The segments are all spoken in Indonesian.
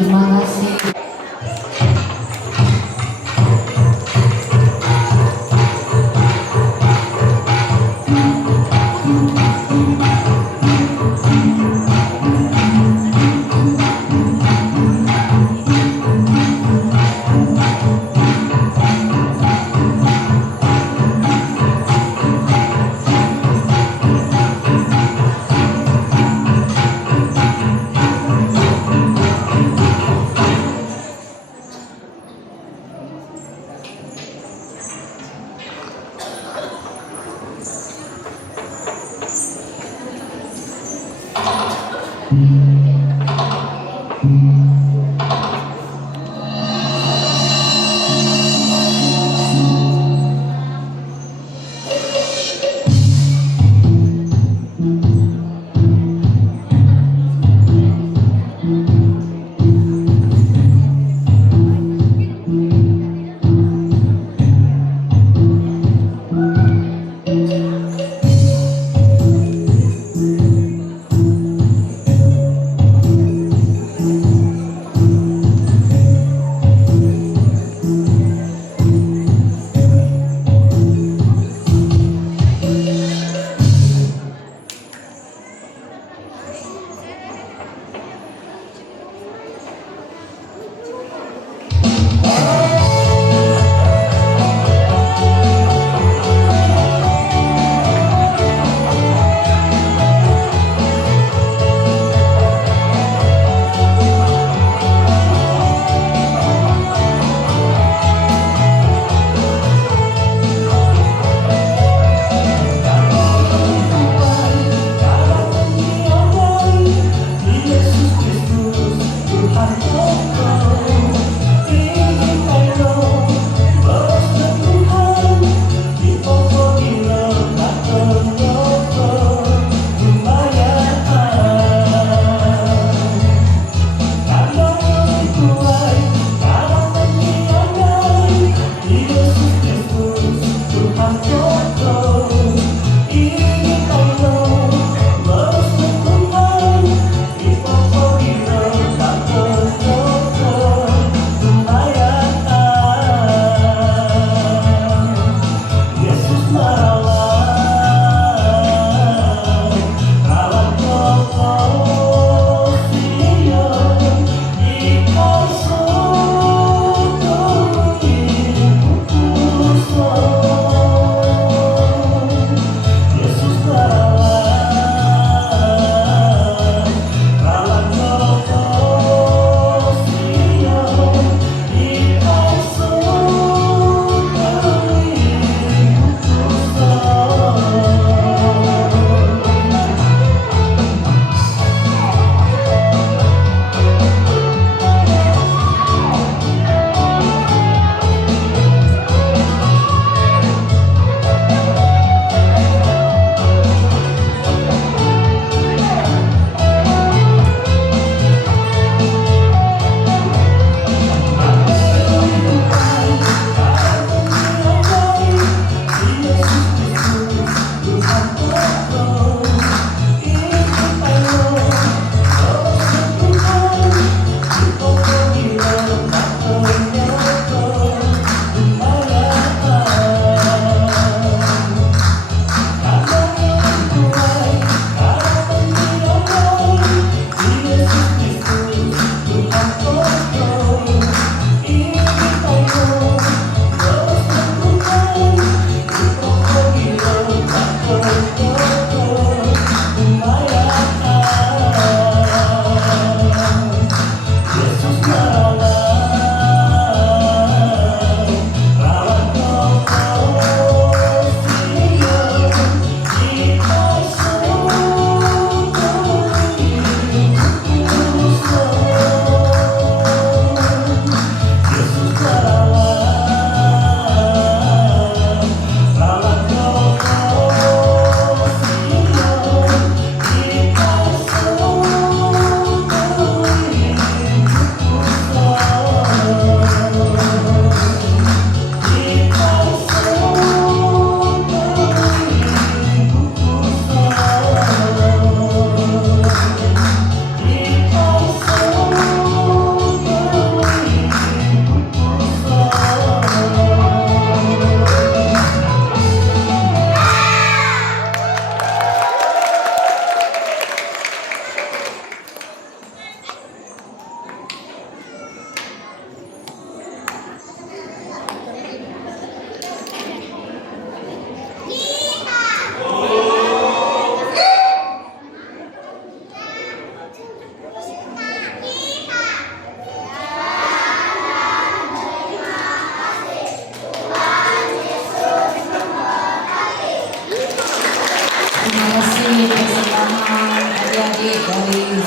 Terima kasih.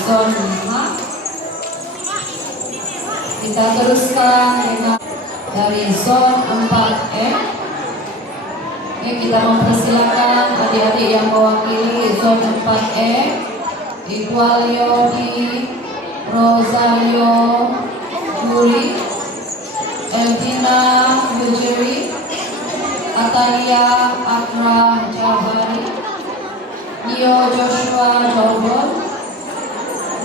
zone 5. Kita teruskan dengan dari zone 4E. Oke, kita mempersilakan adik-adik yang mewakili zone 4E. Equalio di Rosario Yuri, Elvina Yujeri, Atalia Akra Jabari, Neo Joshua Jobon,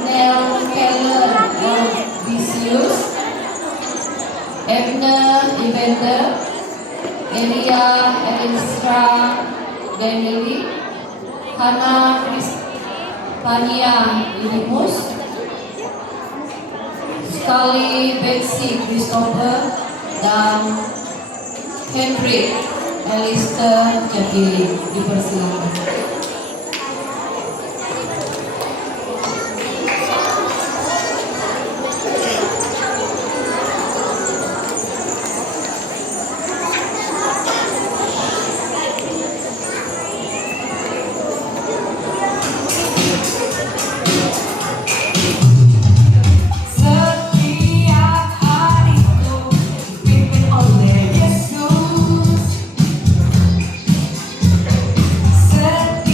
Nel Keller Elvisius, Ebner Evander, Elia Elisra Danieli, Hana Kristania Ilimus, Scully Betsy Christopher, dan Henry Alistair Jabili. Dipersilakan. Setiap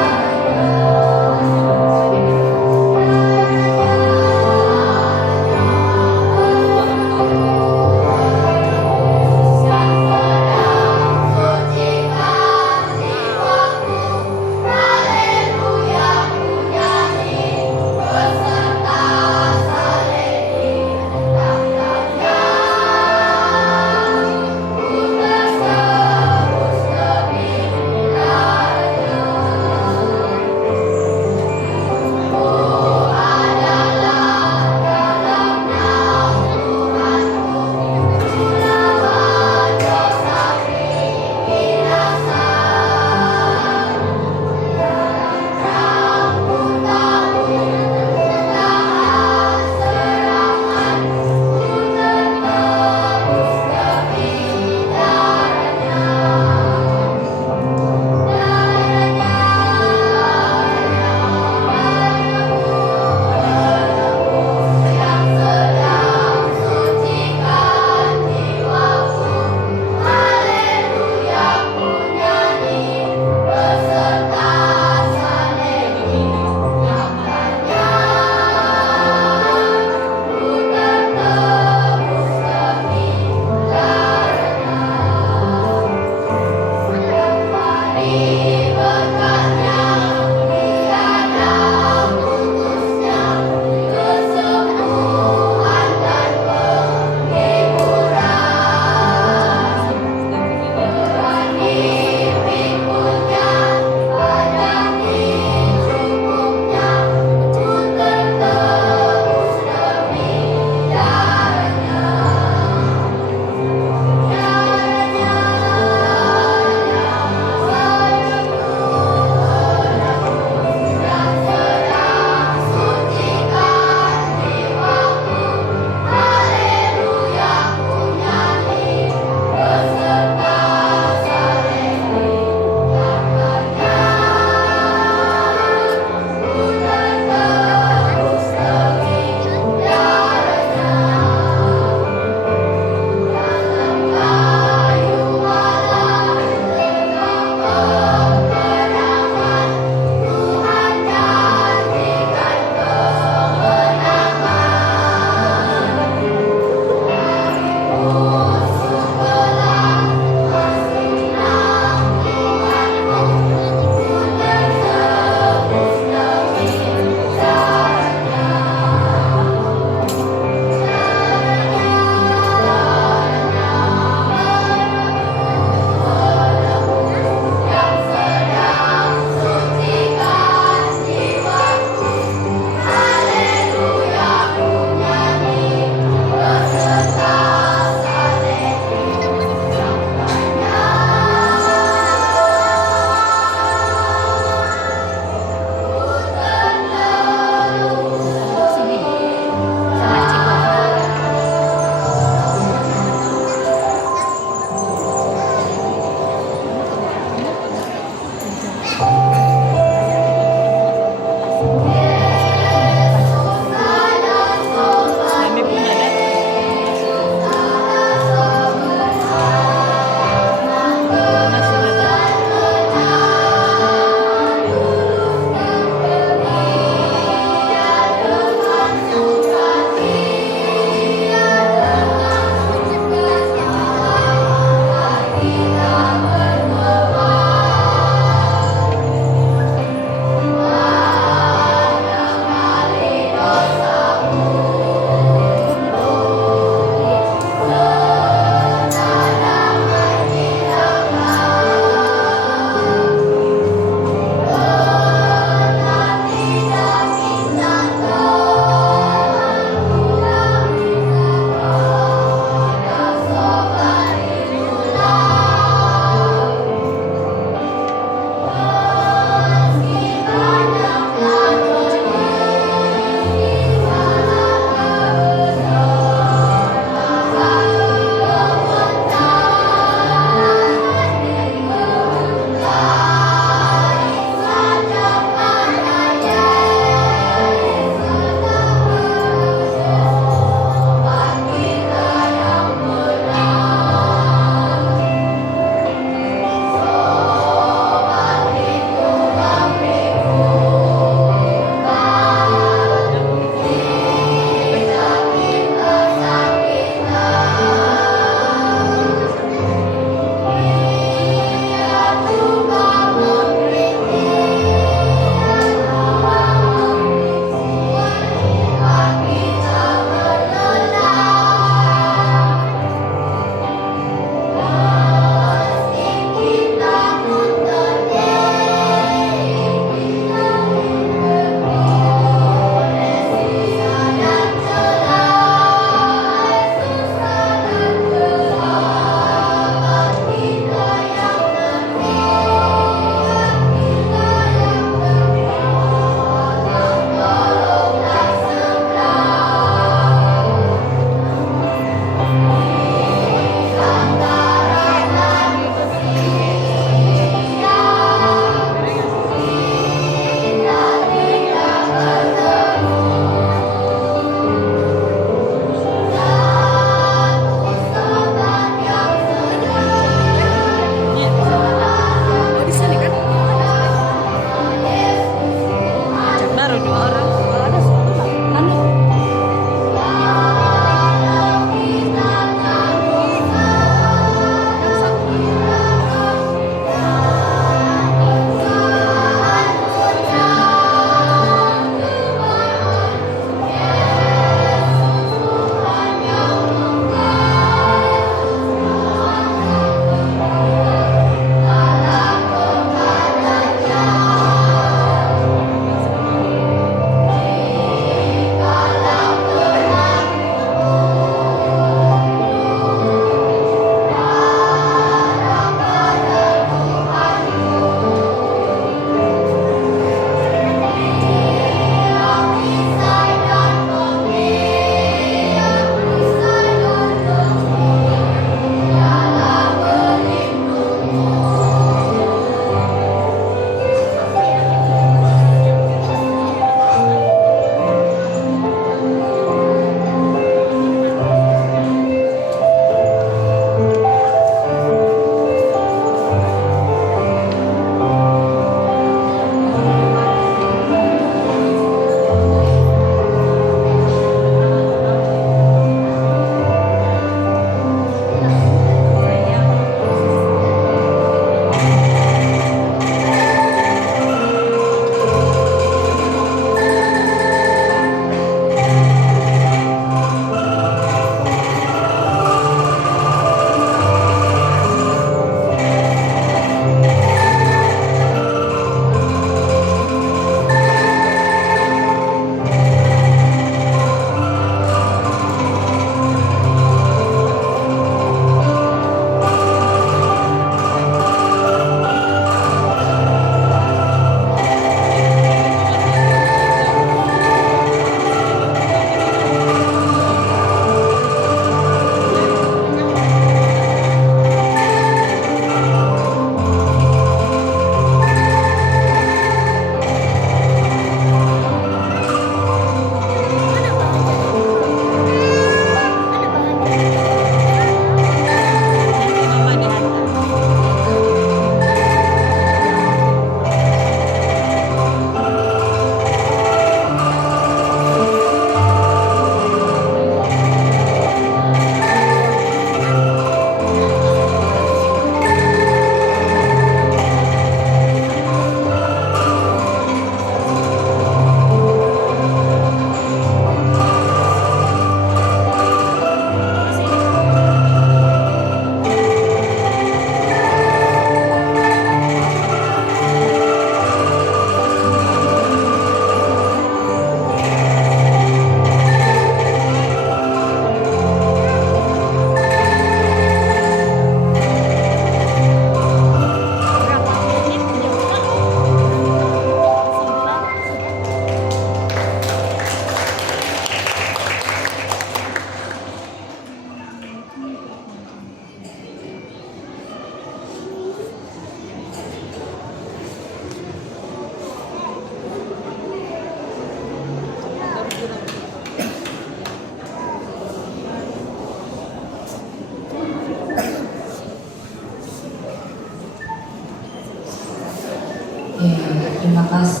Terima kasih.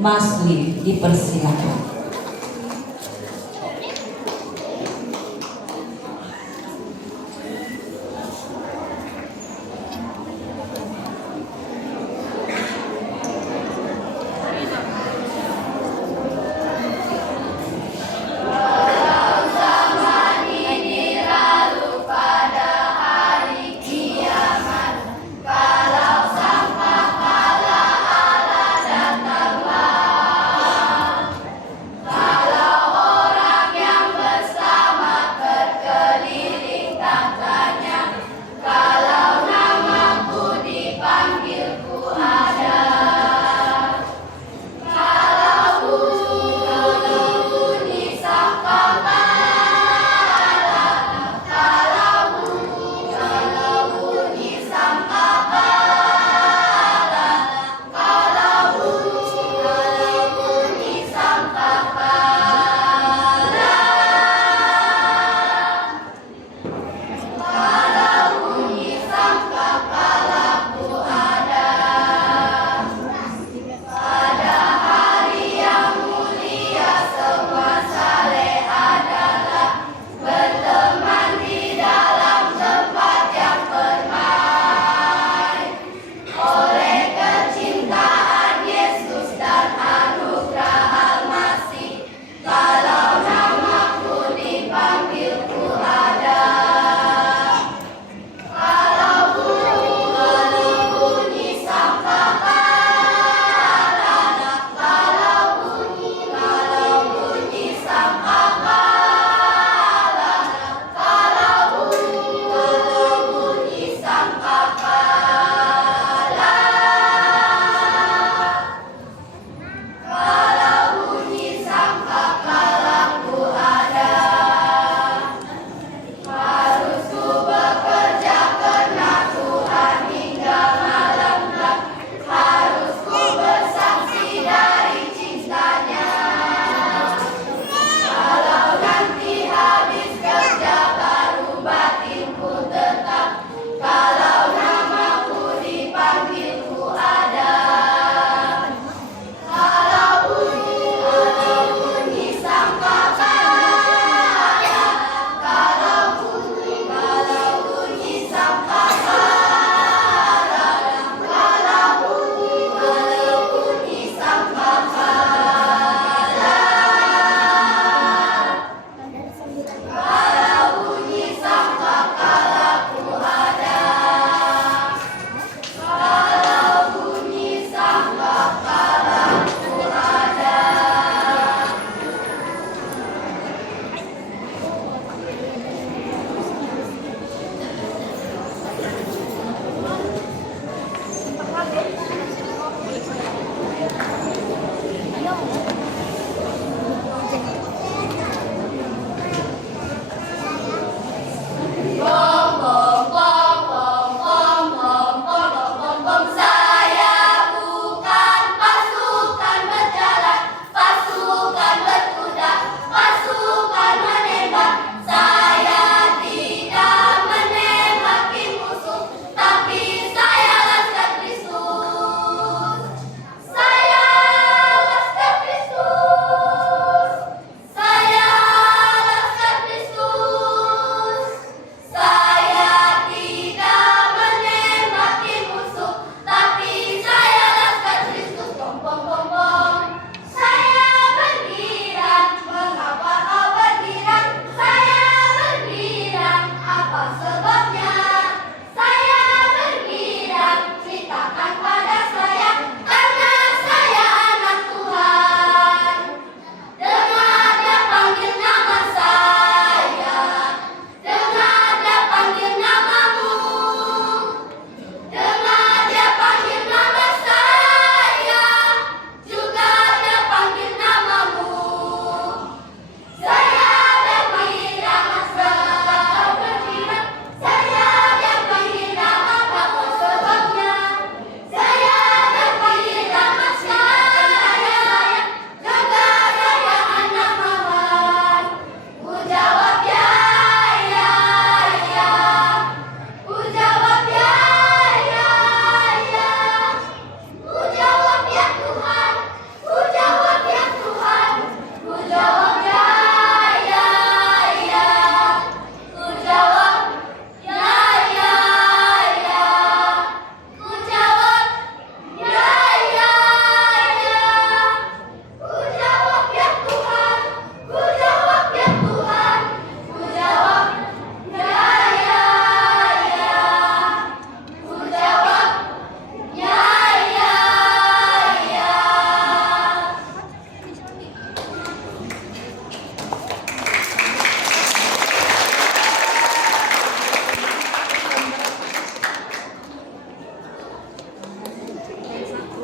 Mas Lee, dipersilakan.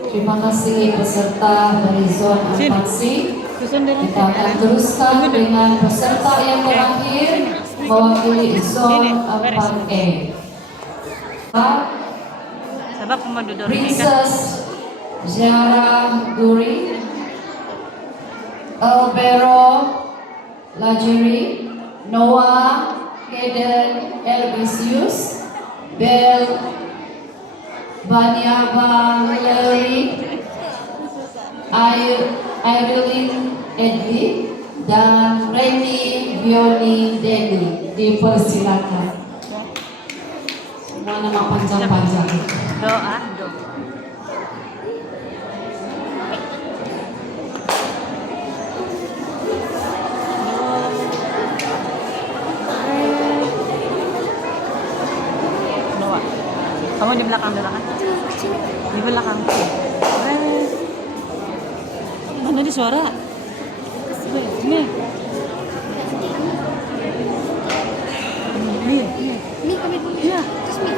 Terima kasih peserta dari zona 4C. Kita akan teruskan dengan peserta yang terakhir mewakili zona 4E. Sebab pemandudori Princess Zara Duri, Albero Lajeri, Noah Hayden Elbisius, Bel Banyaba Leri, Irene Edli, dan Randy Bioni Denny. Dipersilakan. Semua nama panjang-panjang. doa. Doa. Kamu di belakang kan? Di belakang. Mana di suara? Ini. Ini kami dulu. Iya. Terus Mi.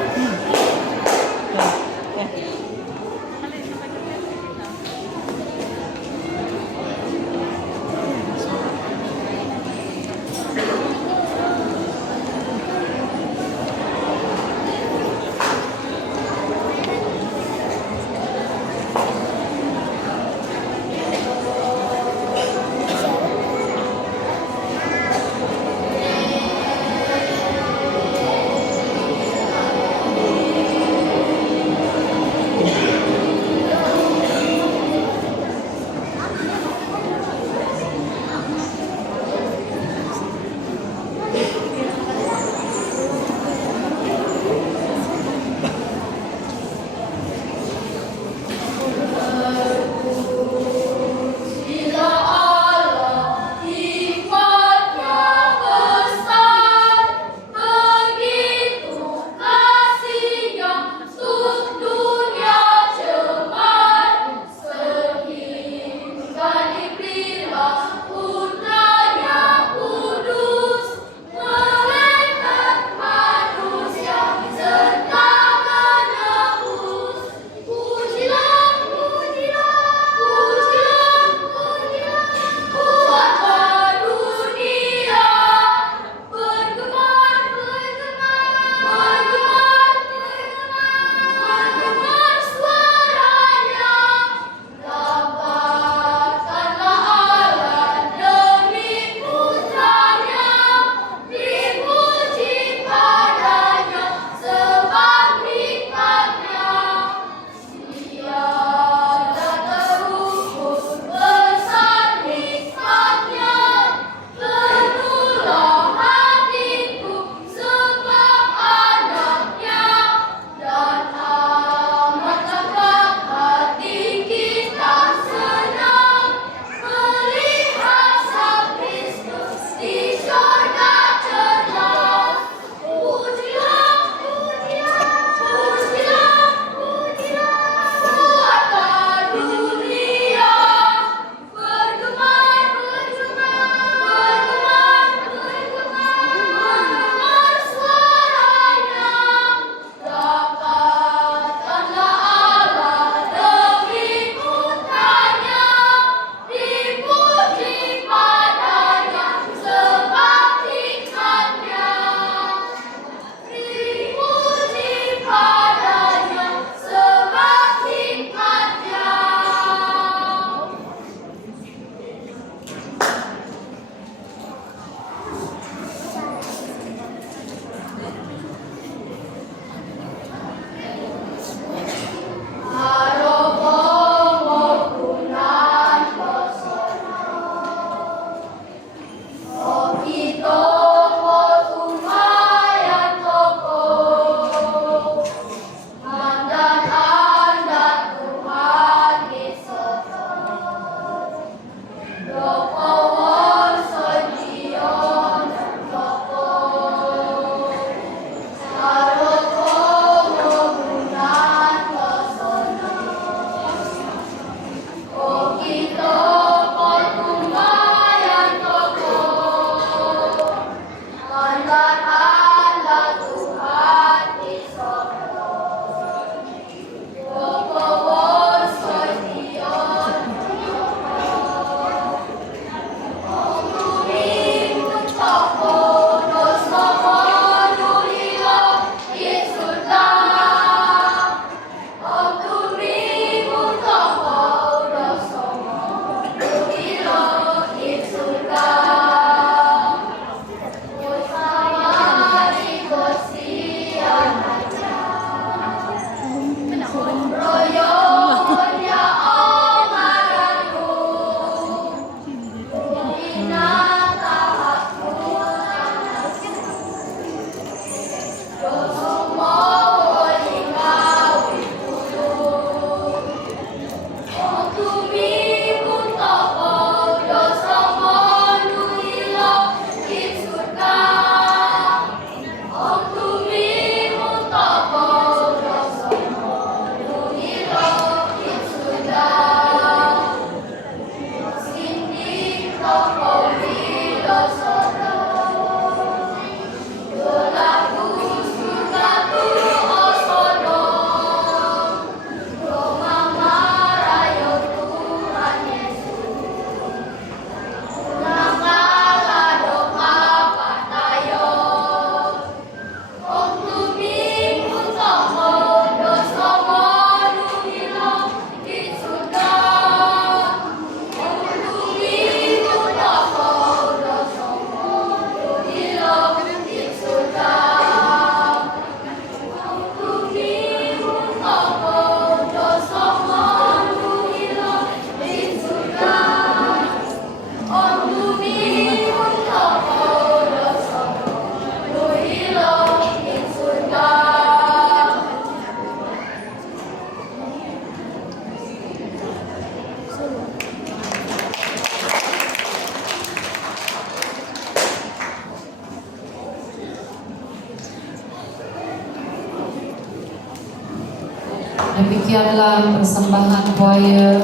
Demikianlah persembahan choir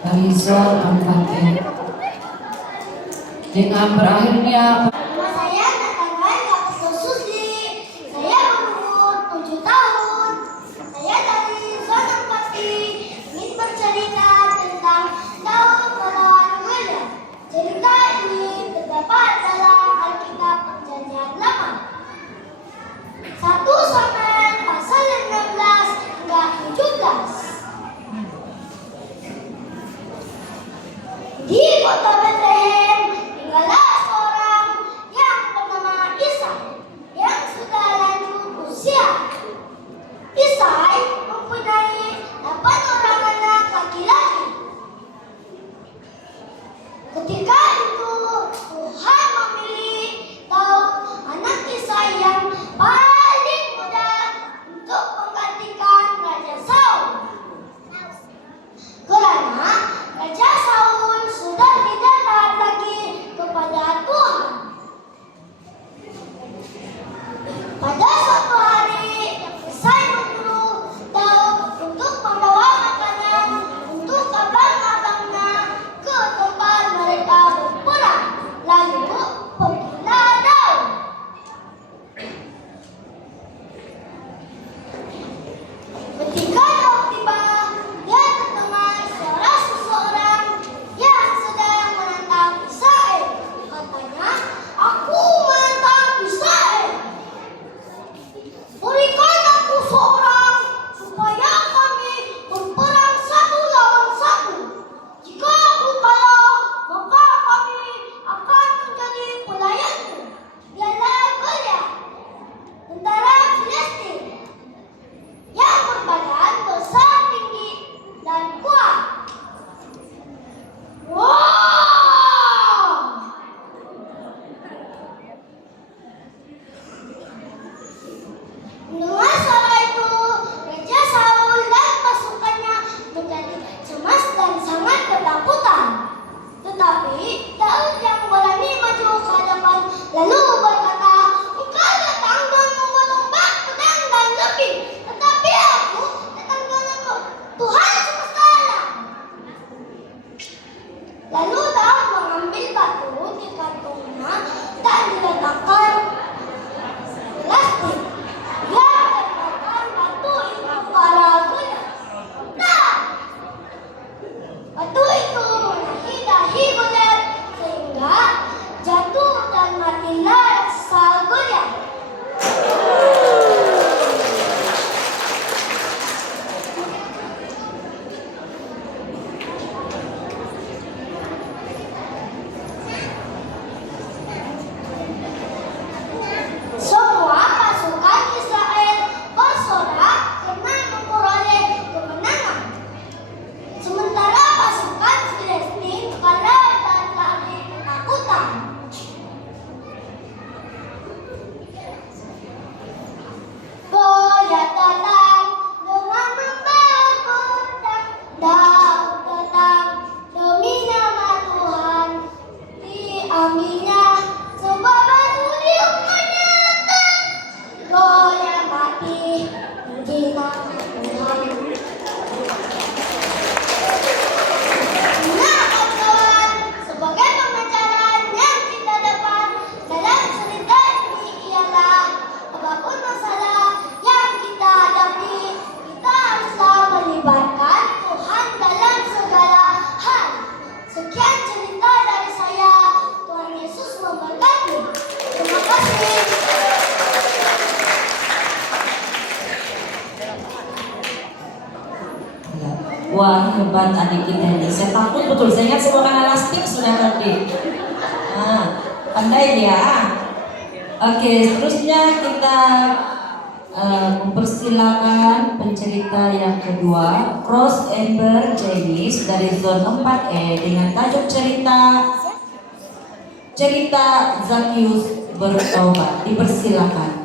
dari zon 4E. Dengan berakhirnya Nama saya Nathanael Kapisto Susli. Saya berumur 7 tahun. Saya dari zona 4I ingin bercerita tentang Daud melawan Goliat. Cerita ini terdapat dalam Alkitab Perjanjian Lama. 1 Samuel pasal 16 hingga 17. Di kota Bethlehem tinggallah seorang yang bernama Isai yang sudah lanjut usia. Isai mempunyai 8 orang anak laki-laki. Ketika itu Tuhan memilih Daud anak Isai yang paling muda untuk menggantikan Raja Saul. Karena Raja Saul sudah tidak taat lagi kepada Tuhan. Pada suatu hari, Isai menyuruh Daud untuk membawa makanan untuk abang-abangnya ke tempat mereka berperang. Lalu pergilah Daud. Ketika Daud tiba, dia terdengar suara seseorang yang sedang menantang Isai. Katanya, "Aku menantang Isai. Berikan aku seorang supaya kami berperang satu lawan satu. Jika aku kalah, maka kami akan menjadi pelayanmu." Dialah Goliat, tentara Filistin yang berbadan besar, tinggi, dan kuat. Wow! Mendengar suara itu, Raja Saul dan pasukannya menjadi cemas dan sangat ketakutan. Tetapi Daud yang berani maju ke hadapan lalu berkata, "Engkau datang dan membawa tombak, pedang, dan lebih. Tetapi aku datang dengan Tuhan semesta alam." Lalu Daud mengambil batu di kantongnya dan diletakkan plastik. Dia melemparkan batu itu ke arah Goliat. Nah, batu itu mengenai dahi Goliat sehingga jatuh dan matilah raksasa Goliat. Semua pasukan Israel bersorak karena memperoleh kemenangan. Sementara pasukan Filistin kalah dan lari ketakutan. Goliat datang dengan membawa pedang. Daud datang demi nama Tuhan. Diambilnya sebuah batu dihukumnya. Goliat mati di nama Tuhan. Nah, kawan-kawan, sebagai pembelajaran yang kita dapat dalam cerita ini ialah apapun masalah yang kita hadapi, kita haruslah melibatkan Tuhan dalam segala hal. Sekian cerita dari saya. Tuhan Yesus memberkati. Terima kasih. Wah, hebat adik kita ini. Saya takut betul. Saya ingat semua kan elastik sudah tadi. Nah, pandai dia. Oke, seterusnya kita mempersilakan pencerita yang kedua, Cross Amber Janice dari zon 4E dengan tajuk cerita Zakius bertobat. Dipersilakan.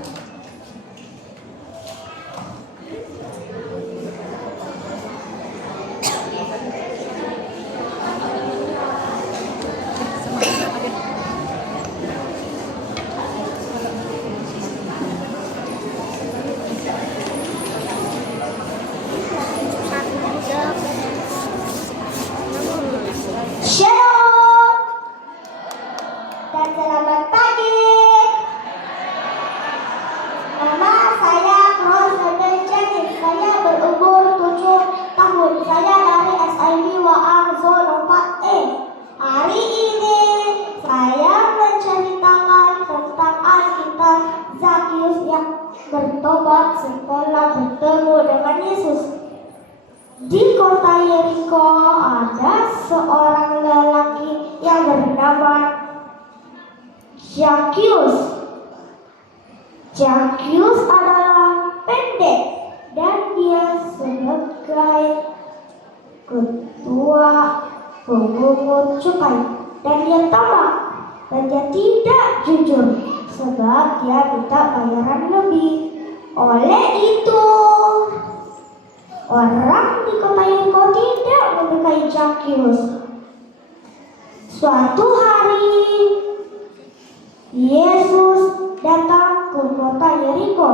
kota Yeriko ada seorang lelaki yang bernama Zakheus. Zakheus adalah pendek dan dia sebagai ketua pemungut cukai dan dia tamak dan dia tidak jujur sebab dia minta bayaran lebih. Oleh itu orang di kota Yeriko tidak memberkahi Zakheus. Suatu hari Yesus datang ke kota Yeriko.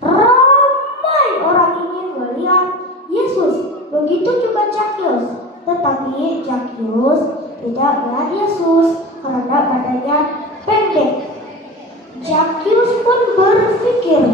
Ramai orang ingin melihat Yesus, begitu juga Zakheus. Tetapi Zakheus tidak melihat Yesus karena badannya pendek. Zakheus pun berpikir,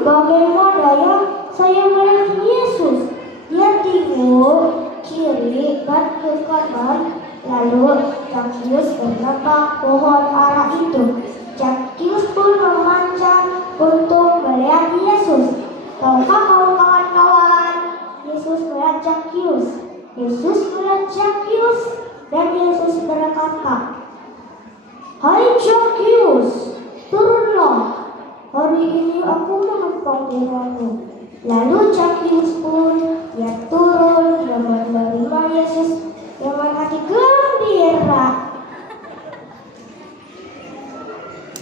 bagaimana ya saya melihat Yesus? Dia tengok kiri dan ke kanan. Lalu Zakheus bernampak pohon ara itu. Zakheus pun memanjat untuk melihat Yesus. Tahukah kawan-kawan, Yesus melihat Zakheus. Yesus melihat Zakheus dan Yesus berkata, "Hai Zakheus, turunlah. Hari ini aku menumpang di rumahmu." Lalu Zakheus pun dia turun dan menerima Yesus dengan hati gembira.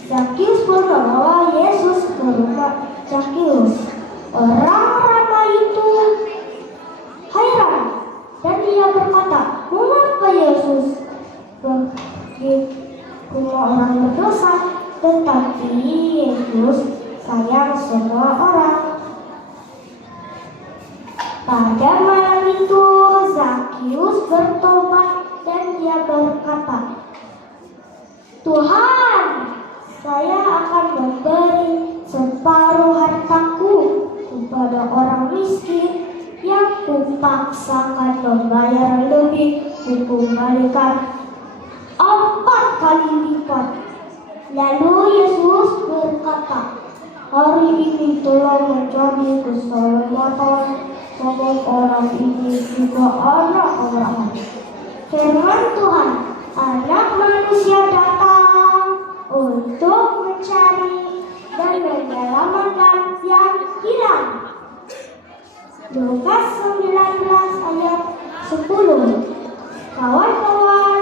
Zakheus pun membawa Yesus ke rumah Zakheus. Orang ramai itu heran dan dia berkata, "Mengapa Yesus pergi ke rumah orang berdosa?" Tetapi Yesus sayang semua orang. Pada malam itu Zakheus bertobat dan dia berkata, "Tuhan, saya akan memberi separuh hartaku kepada orang miskin yang kupaksakan membayar lebih, kukembalikan 4 kali lipat." Lalu Yesus berkata, "Hari ini telah menjadi keselamatan sebab orang ini juga anak Abraham. Firman Tuhan, Anak Manusia datang untuk mencari dan menyelamatkan yang hilang." Lukas 19 ayat 10. Kawan-kawan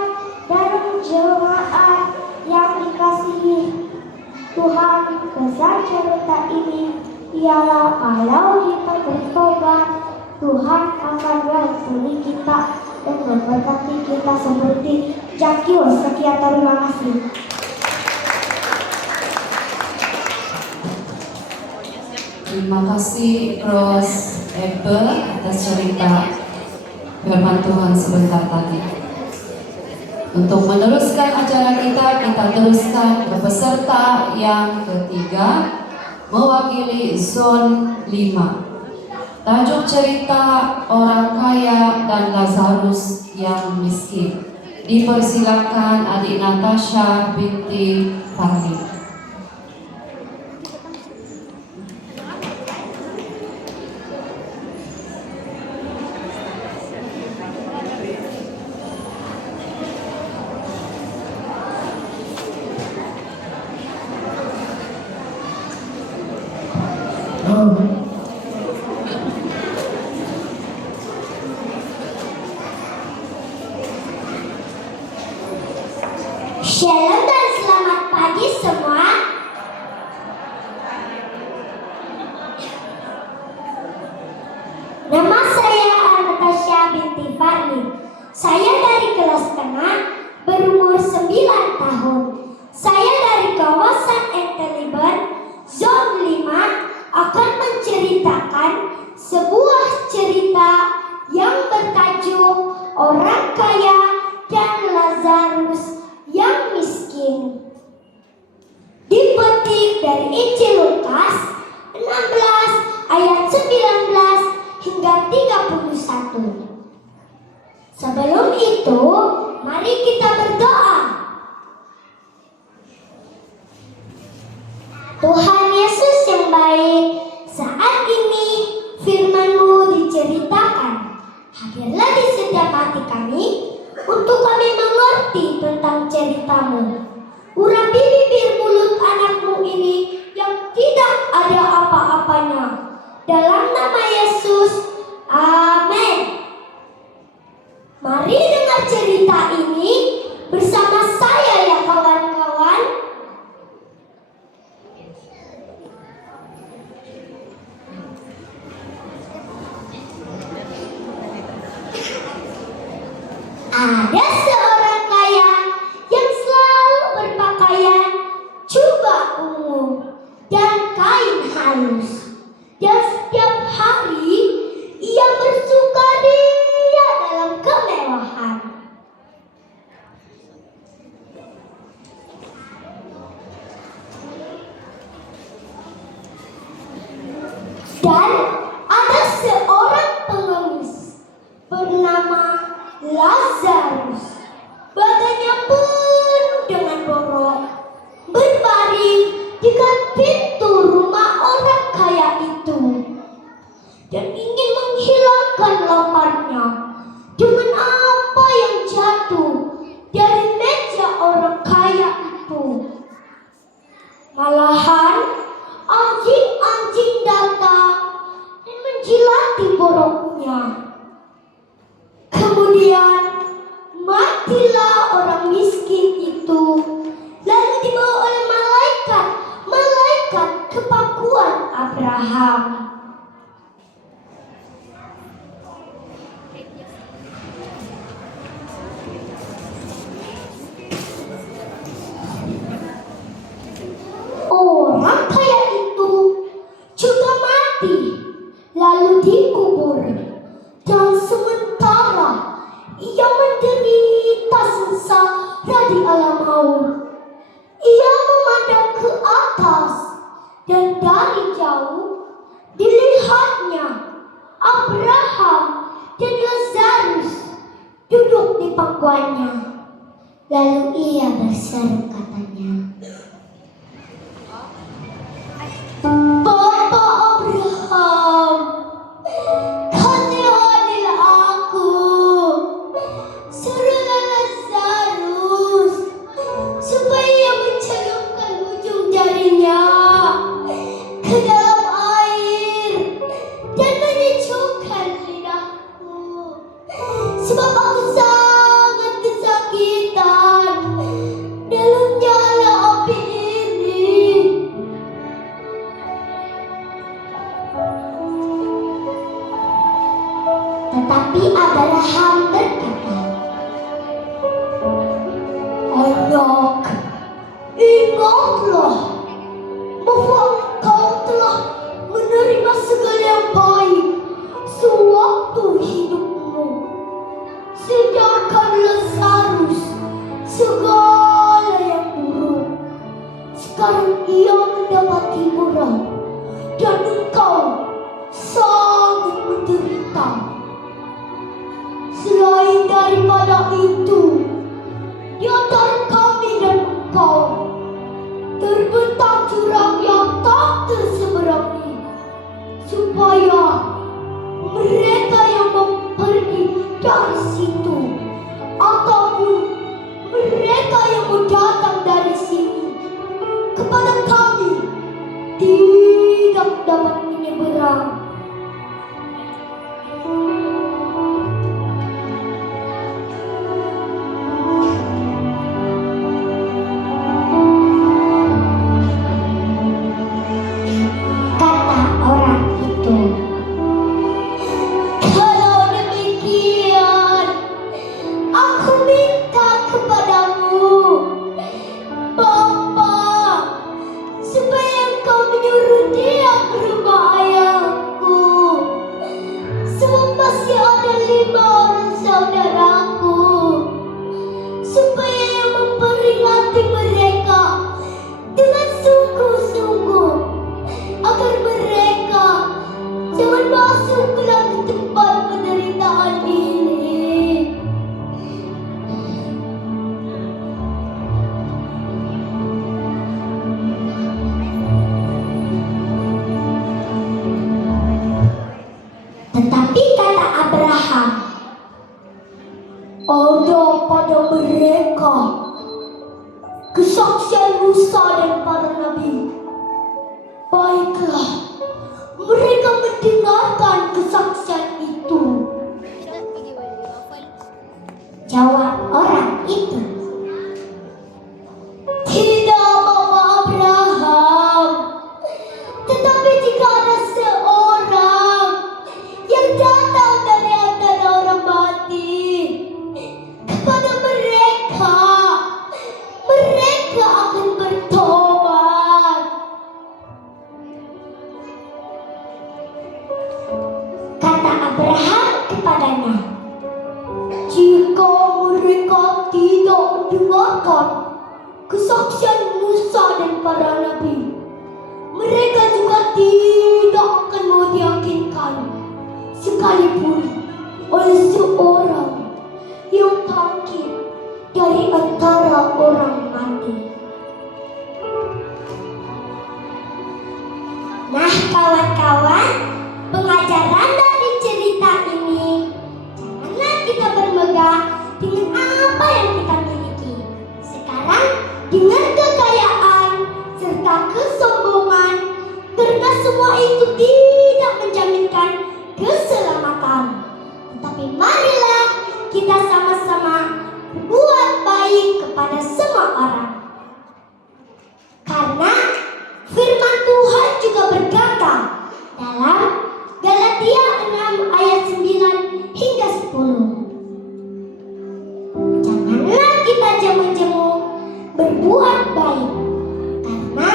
dan jemaat yang dikasihi Tuhan, kesan cerita ini ialah kalau kita bertobat, Tuhan akan mengampuni kita dan memberkati kita seperti Zakheus. Sekian, terima kasih. Terima kasih Ros Ebe atas cerita firman Tuhan sebentar tadi. Untuk meneruskan acara kita teruskan ke peserta yang ketiga mewakili zon 5. Tajuk cerita orang kaya dan Lazarus yang miskin. Dipersilakan adik Natasha binti Fahmi. Shalom dan selamat pagi semua. Nama saya Natasha binti Fahmi. Saya dari kelas tengah, berumur 9 tahun. Saya dari kawasan Enteliben, zon 5, akan menceritakan sebuah cerita yang bertajuk Orang Kaya dan Lazarus yang Miskin. Dipetik dari Injil Lukas 16 ayat 19 hingga 31. Sebelum itu, mari kita berdoa. kami untuk kami mengerti tentang ceritamu. Urapi bibir mulut anakmu ini yang tidak ada apa-apanya. Dalam nama Yesus, amin. Mari dengar cerita ini bersama saya ya kawan-kawan. Ada seorang kaya yang selalu berpakaian jubah ungu dan kain halus. Dan setiap hari ia bersukaria dalam kemewahan. Dan ada seorang pengemis bernama Lazarus. Badannya penuh dengan borok, berbaring di dekat pintu rumah orang kaya itu dan ingin menghilangkan laparnya dengan apa yang jatuh dari meja orang kaya itu. Malahan anjing-anjing datang dan menjilati boroknya. Kemudian matilah orang miskin itu, lalu dibawa oleh malaikat ke pangkuan Abraham. Orang kaya itu juga mati, lalu dikubur. Dan sementara ia menderita sengsara di alam maut, ia memandang ke atas dan dari jauh dilihatnya Abraham dan Lazarus duduk di pangkuannya. Lalu ia berseru katanya, "Bapak Abraham, kasihanilah aku. Suruhlah Lazarus supaya ia mencelupkan ujung jarinya ke dalam air dan menyejukkan lidahku, sebab aku sangat kesakitan dalam nyala api ini." Tetapi Abraham berkata, "Anak, ingatlah bahwa engkau telah menerima segala yang baik sewaktu hidupmu, sedangkan Lazarus segala yang buruk. Sekarang ia mendapat hiburan dan engkau sangat menderita. Selain daripada itu, di antara kami dan engkau terbentang jurang yang tak terseberangi, supaya mereka yang mau pergi dari situ ataupun mereka yang mau datang dari sini kepada kami tidak dapat menyeberang." Kata orang itu, "Kalau demikian, aku minta kepadamu, Bapa, supaya engkau menyuruh dia ke rumah ayahku, sebab masih ada 5 orang saudaraku, supaya ia memperingati mereka dengan sungguh-sungguh, agar mereka jangan masuk ke dalam tempat penderitaan ini." Tetapi kata Abraham, ada pada mereka kesaksian Musa dan para nabi. Baiklah, mereka mendengarkan kesaksian itu. Jawab orang itu, tidak Bapak Abraham, tetapi jika ada seorang yang datang dari antara orang mati kepada mereka, mereka akan bertobat. Kata Abraham kepadanya, jika mereka tidak mendengarkan kesaksian Musa dan para nabi, mereka juga tidak akan mau diyakinkan sekalipun oleh seorang yang bangkit dari antara orang mati. Nah kawan-kawan, pengajaran dari cerita ini, janganlah kita bermegah dengan apa yang kita miliki sekarang, dengan kekayaan serta kesombongan, karena semua itu tidak menjaminkan keselamatan. Tetapi marilah kita sama-sama berbuat baik kepada semua orang. Karena firman Tuhan juga berkata dalam Galatia 6 ayat 9 hingga 10. Janganlah kita jemu-jemu berbuat baik, karena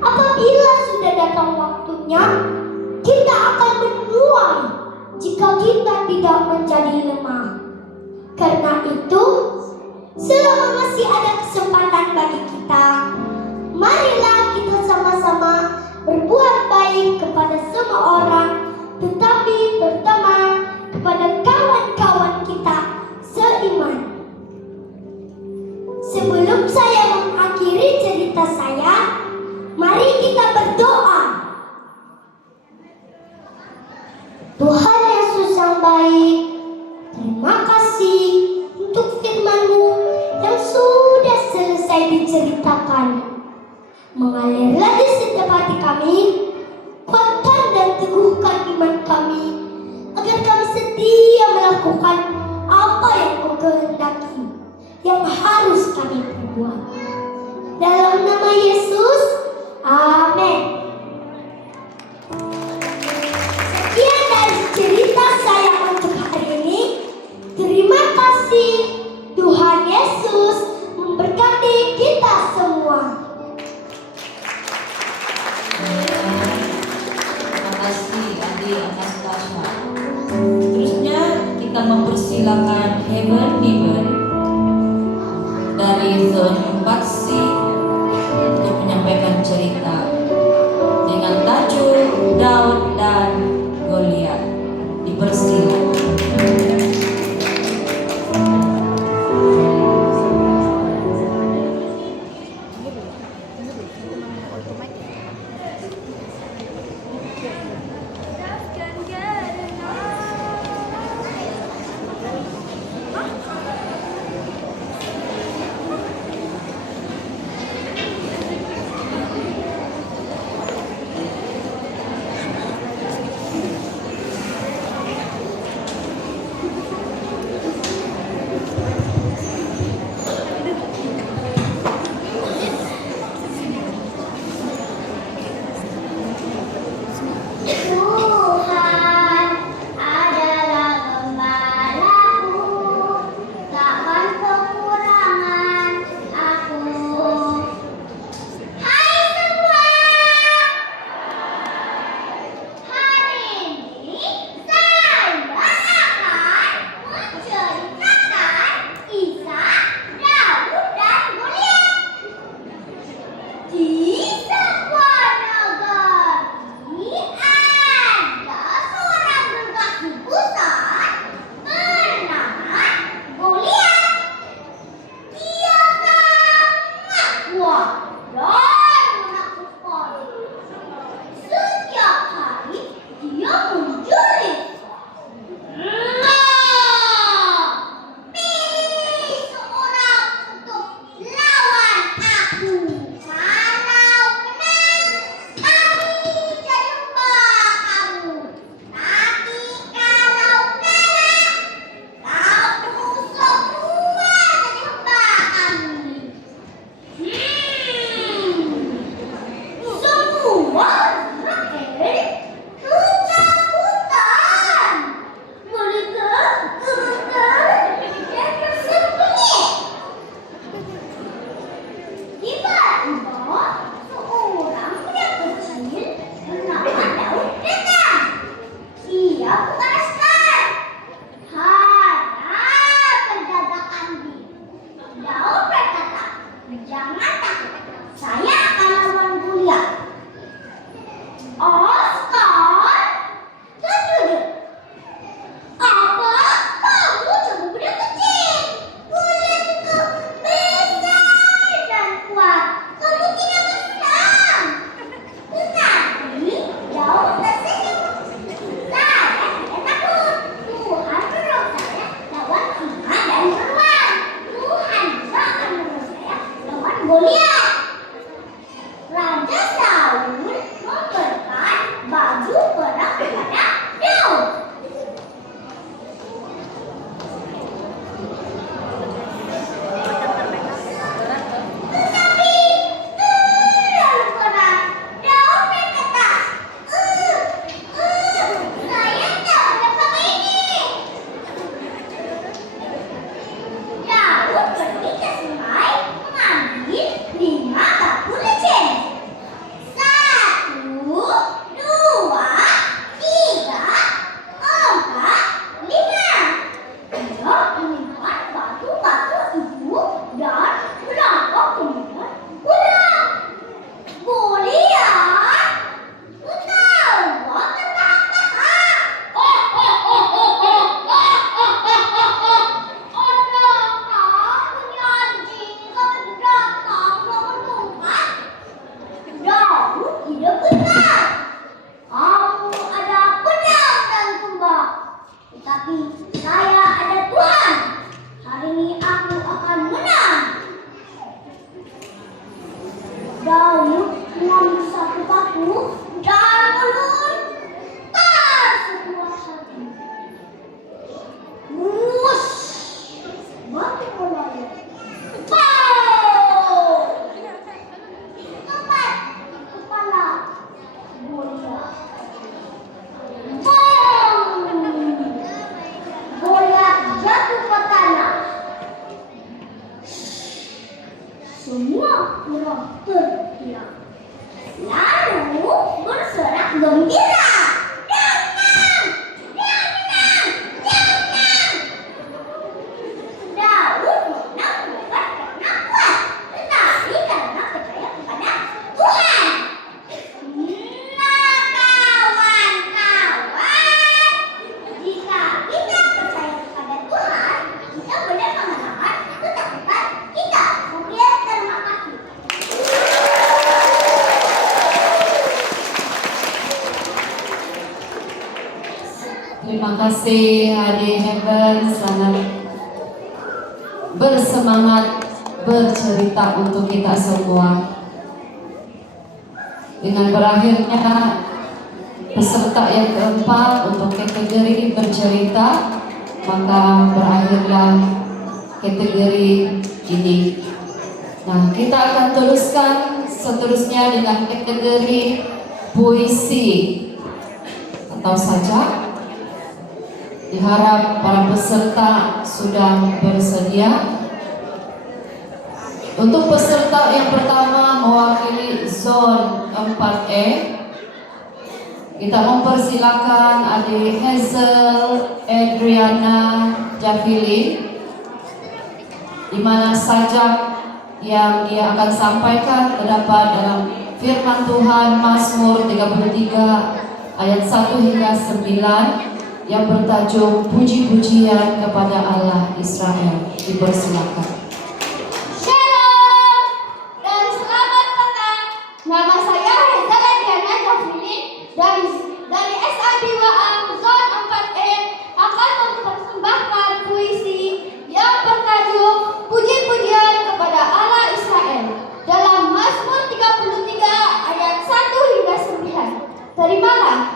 apabila sudah datang waktunya, kita akan menuai jika kita tidak menjadi lemah. Karena itu, selama masih ada kesempatan bagi kita, marilah kita sama-sama berbuat baik kepada semua orang, tetapi terutama kepada kawan-kawan kita seiman. Sebelum saya mengakhiri cerita saya, mari kita berdoa. Tuhan Yesus yang baik, terima kasih untuk firman-Mu yang sudah selesai diceritakan. Mengalirlah di setiap hati kami, kuatkan dan teguhkan iman kami, agar kami setia melakukan apa yang Kau kehendaki, yang harus kami perbuat. Dalam nama Yesus, amin. Sekian dari cerita saya untuk hari ini. Terima kasih. Tuhan Yesus memberkati kita semua. Terima kasih Adi atas Tasha. Terusnya kita mempersilakan Heaven dari zone 4C untuk menyampaikan cerita dengan tajuk Daud dan Goliat. Dipersilakan. Tapi saya ada Tuhan. Hari ini aku akan menang. Daud mengambil satu paku dan melontar sebuah hati. Wush! Batu melaju. Pow! Tepat di kepala Goliat. Bom! Goliat jatuh ke tanah. Semua orang terdiam. Lalu bersorak gembira. Dia menang! Dia menang! Dia menang! Daud menang bukan karena kuat, tetapi karena percaya kepada Tuhan. Nah, kawan-kawan, jika kita percaya kepada Tuhan, kita boleh mengalahkan ketakutan kita. Oke, terima kasih. Terima kasih Adi Heaven, sangat bersemangat bercerita untuk kita semua. Dengan berakhirnya peserta yang keempat untuk kategori bercerita, maka berakhirlah kategori ini. Nah, kita akan teruskan seterusnya dengan kategori puisi atau sajak. Diharap para peserta sudah bersedia. Untuk peserta yang pertama mewakili zon 4E, kita mempersilakan adik Hazel Adriana Jafili, di mana sajak yang dia akan sampaikan terdapat dalam firman Tuhan Mazmur 33 ayat 1 hingga 9 yang bertajuk puji-pujian kepada Allah Israel. Dipersilakan. Shalom dan selamat datang. Nama saya Hazel Diana Jafili dari SA2A Zon 4E akan mempersembahkan puisi yang bertajuk puji-pujian kepada Allah Israel dalam Mazmur 33 ayat 1 hingga 9. Terimalah.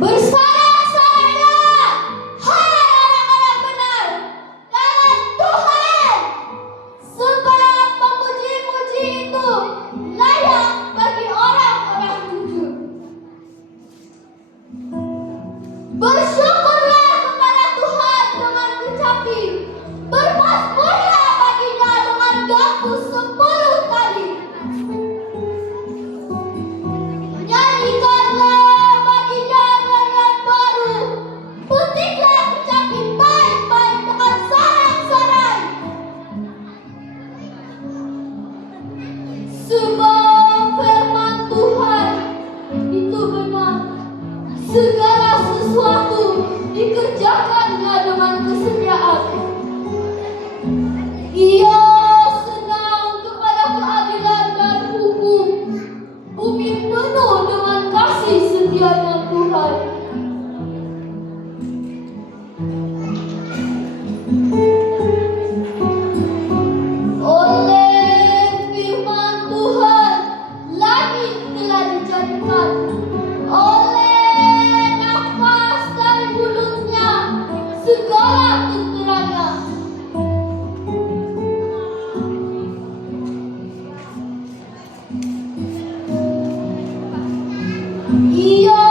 Bersorak-soraklah, hai orang-orang benar dalam Tuhan, sebab memuji-muji itu layak bagi orang-orang jujur. Bersyukurlah kepada Tuhan dengan kecapi, bermazmurlah baginya dengan gambus 10 kali. Nyanyikanlah baginya nyanyian baru, putiklah kecapi baik-baik dengan sorak-sorai. Sebab firman Tuhan itu benar, segala sesuatu dikerjakannya dengan kesetiaan. Ia senang kepada keadilan dan hukum, bumi penuh dengan kasih setianya Tuhan. Oleh firman Tuhan, langit telah dijadikan. Oleh nafas dari mulutnya, segala tenteranya. Ia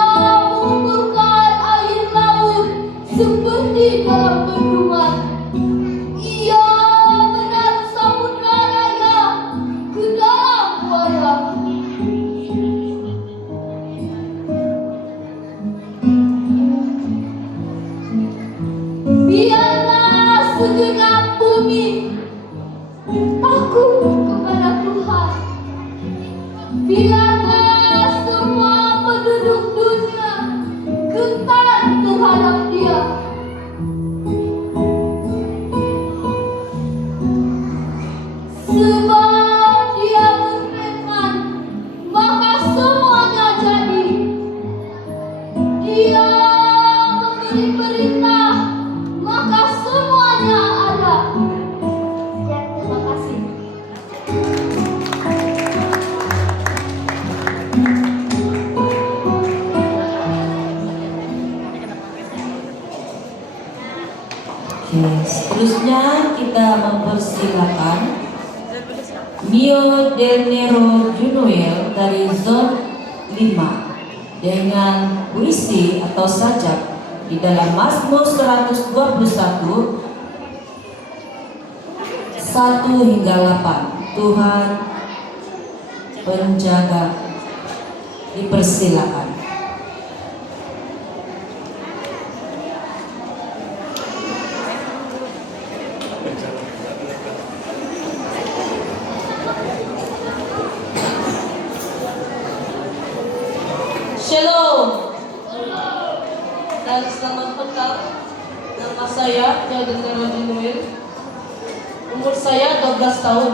mengumpulkan air laut seperti dalam bendungan. Ia menaruh samudra raya ke dalam buaya. Biarlah segenap bumi takut kepada Tuhan. Biarlah semua penduduk dunia gentar terhadap Dia. Sebab Dia berfirman, kita mempersilakan Mio Del Nero Junior dari zon 5 dengan puisi atau sajak di dalam Mazmur 121 1 hingga 8. Tuhan penjaga, dipersilakan. Shalom dan selamat petang. Nama saya Del Nero Junior. Umur saya 12 tahun.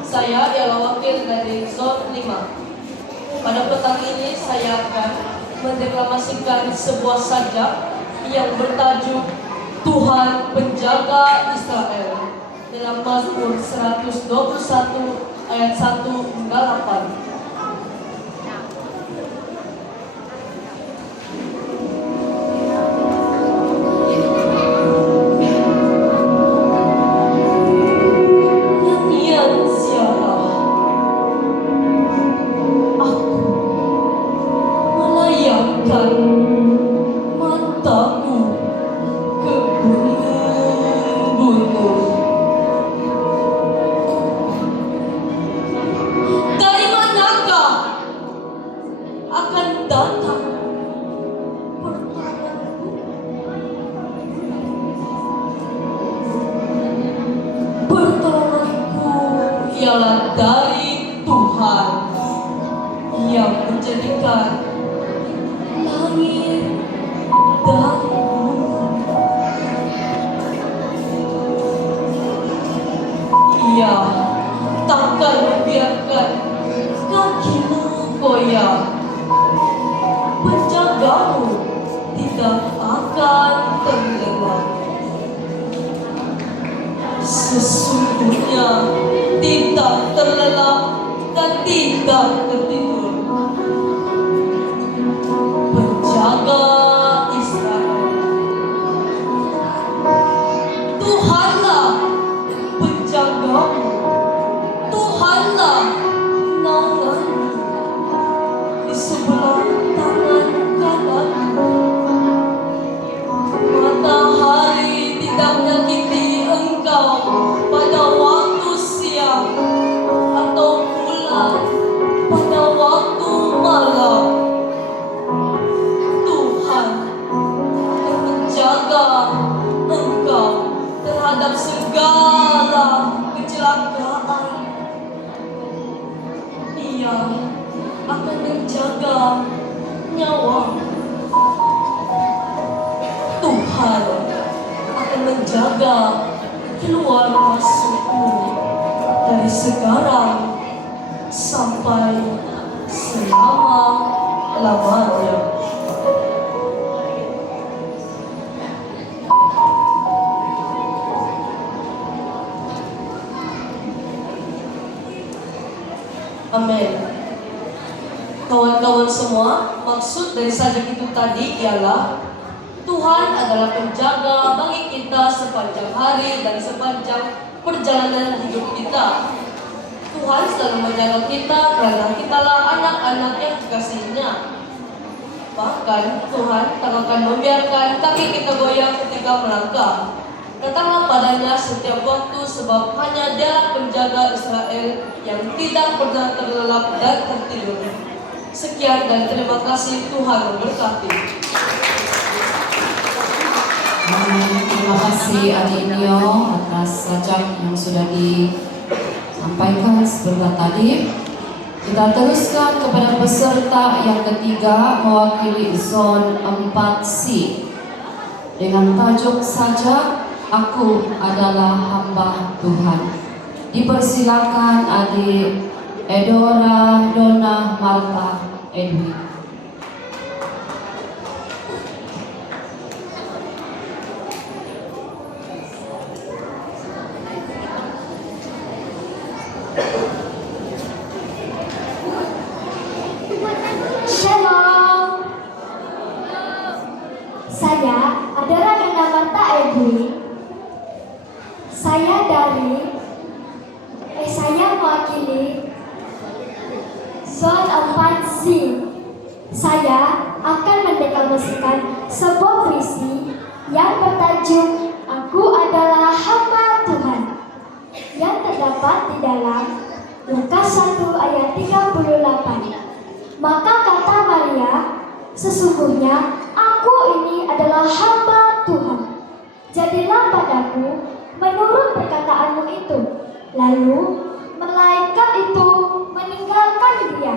Saya ialah wakil dari zon 5. Pada petang ini saya akan mendeklamasikan sebuah sajak yang bertajuk Tuhan Penjaga Israel dalam Mazmur 121 ayat 1 hingga 8. Mataku ke gunung-gunung, dari manakah akan datang pertolonganku? Pertolonganku ialah dari Tuhan yang menjadikan langit dan bumi. Ia takkan membiarkan kakimu goyah. Penjagamu tidak akan terlelap. Sesungguhnya tidak terlelap dan tidak tertidur. Penjaga Israel, Tuhanlah penjagamu, Tuhanlah naunganmu di sebelah tangan kananmu. Matahari tidak menyakiti engkau pada waktu siang, atau bulan pada waktu malam. Engkau terhadap segala kecelakaan. Ia akan menjaga nyawa. Tuhan akan menjaga keluar masukmu dari sekarang sampai selama-lamanya. Amin. Kawan-kawan semua, maksud dari sajak itu tadi ialah Tuhan adalah penjaga bagi kita sepanjang hari dan sepanjang perjalanan hidup kita. Tuhan selalu menjaga kita karena kitalah anak-anak yang dikasihinya. Bahkan Tuhan tak akan membiarkan kaki kita goyang ketika melangkah. Datanglah padanya setiap waktu, sebab hanya Dia penjaga Israel yang tidak pernah terlelap dan tertidur. Sekian dan terima kasih. Tuhan memberkati. Amin. Terima kasih Adik Nio atas sajak yang sudah disampaikan sebentar tadi. Kita teruskan kepada peserta yang ketiga mewakili zon 4C dengan tajuk sajak Aku adalah hamba Tuhan. Dipersilakan Adik Edora Dona Marta Edwin. Shalom. Saya adalah Dona Marta Edwin. Ison 4C. Saya akan mendeklamasikan sebuah puisi yang bertajuk Aku adalah hamba Tuhan, yang terdapat di dalam Lukas 1 ayat 38. Maka kata Maria, sesungguhnya aku ini adalah hamba Tuhan. Jadilah padaku menurut perkataanmu itu. Lalu malaikat itu meninggalkan dia.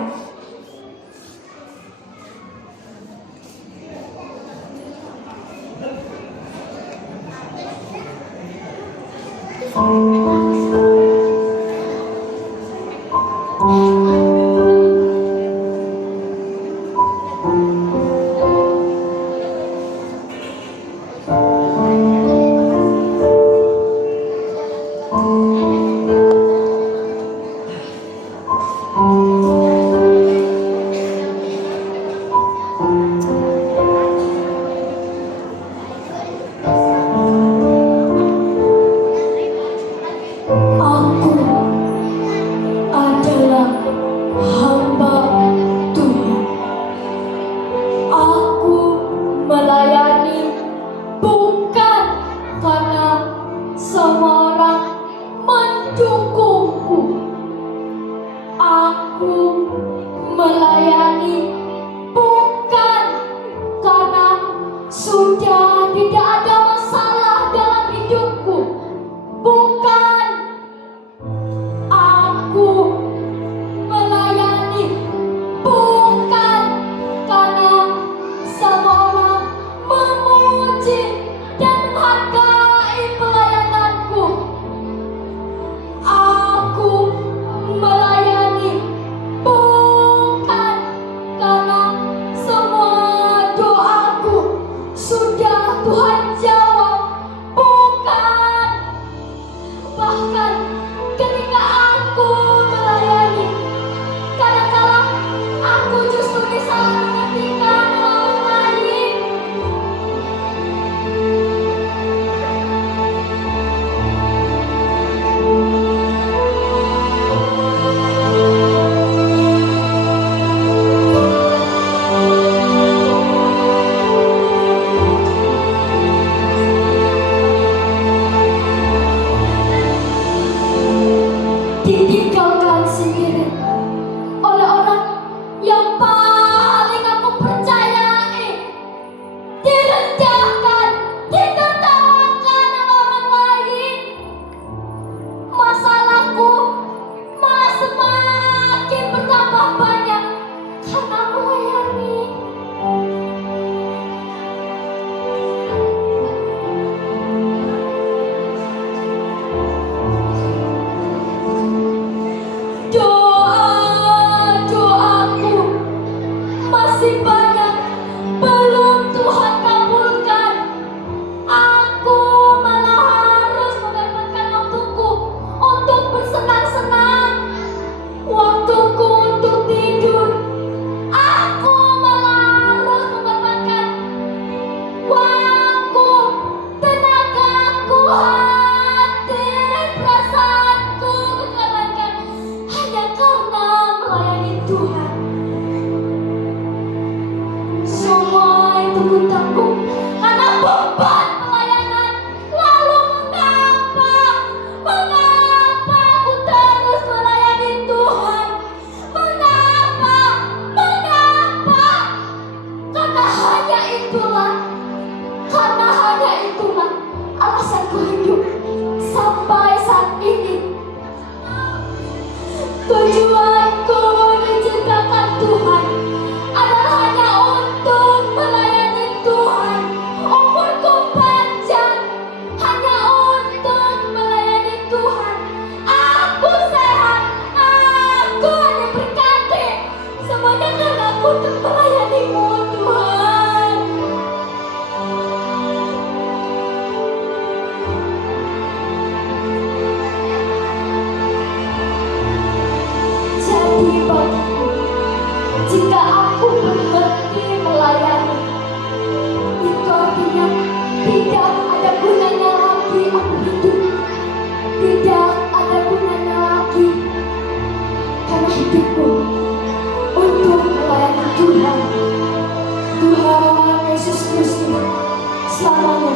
selamanya.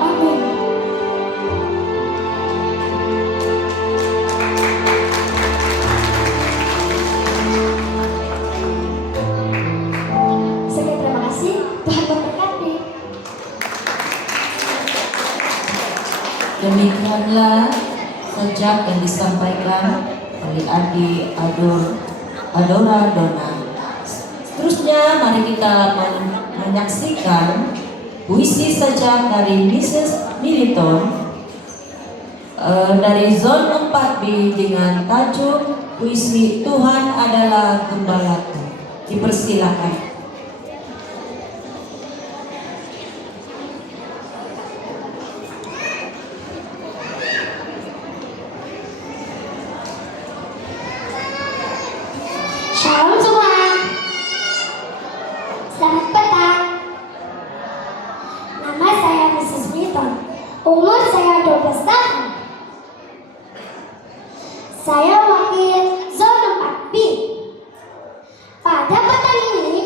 Amin. Sekian terima kasih. Tuhan memberkati. Demikianlah sajak yang disampaikan oleh Adi Adora Dona. Seterusnya mari kita menyaksikan puisi sajak dari Mrs. Militon dari zon 4B dengan tajuk puisi Tuhan adalah Gembalaku. Dipersilakan. Shalom semua. Selamat petang. Nama saya Mrs. Milton. Umur saya 12 tahun. Saya wakil zona 4B. Pada petang ini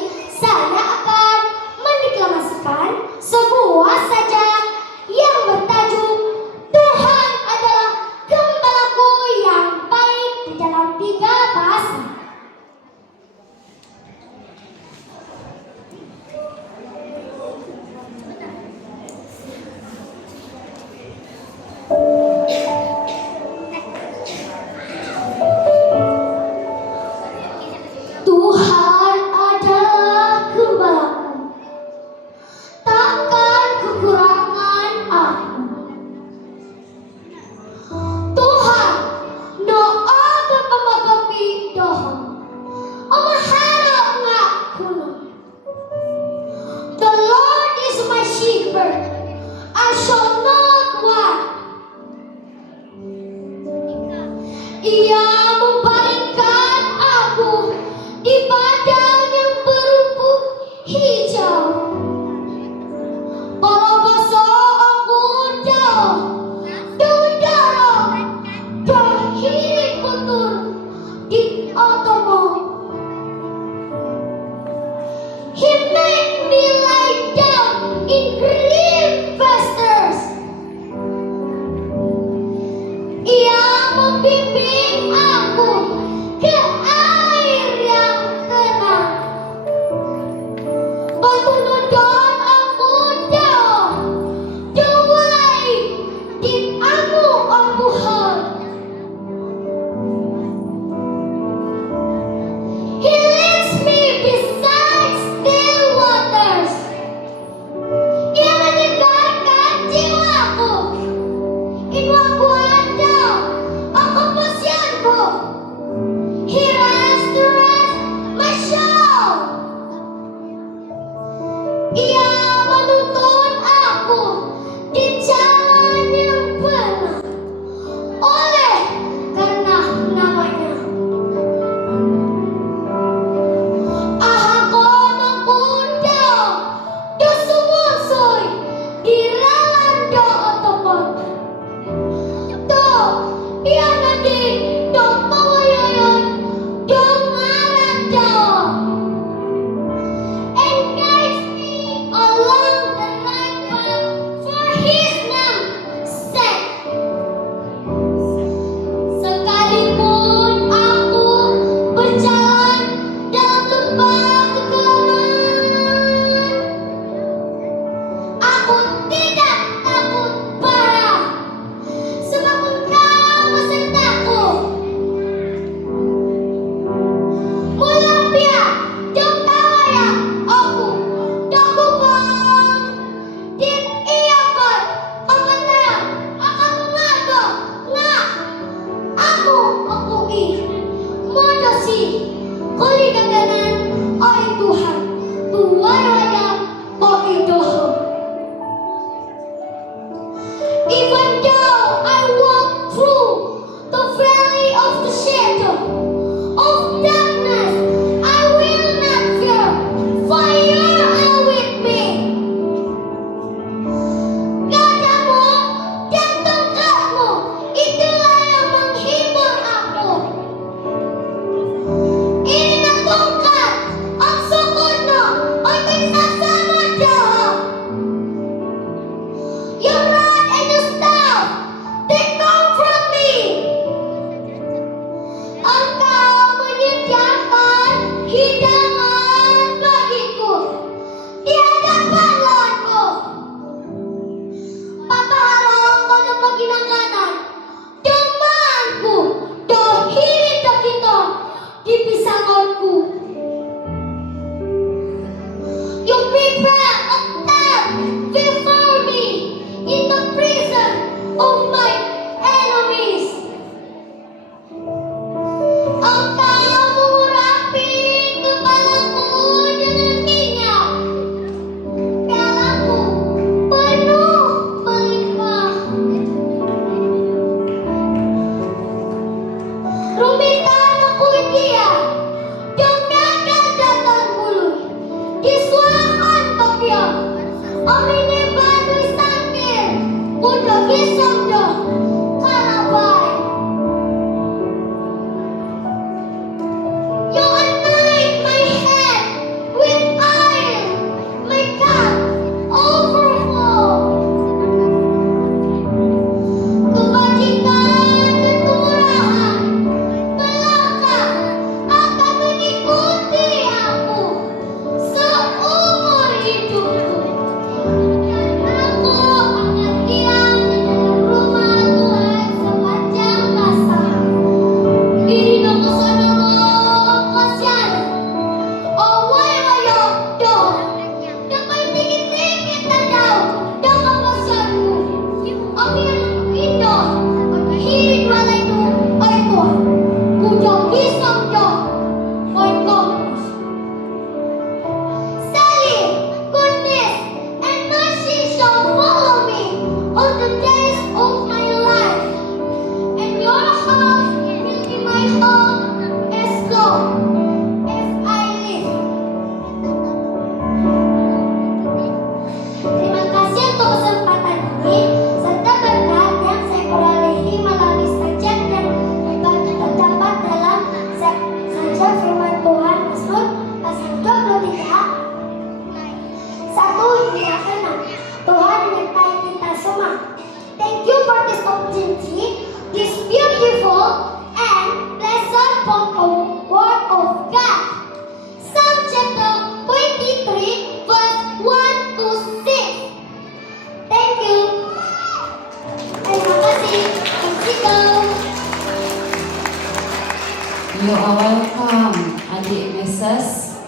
Princess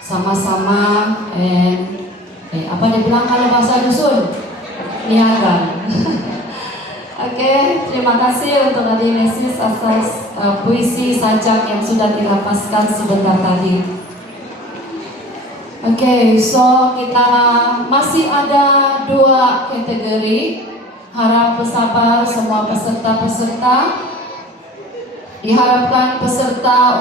sama-sama apa dia bilang kalau bahasa dusun? Niaga. Oke, terima kasih untuk Adi Nesis atas puisi sajak yang sudah dilapaskan sebentar tadi. Oke, so kita masih ada 2 kategori. Harap bersabar semua peserta-peserta. Diharapkan peserta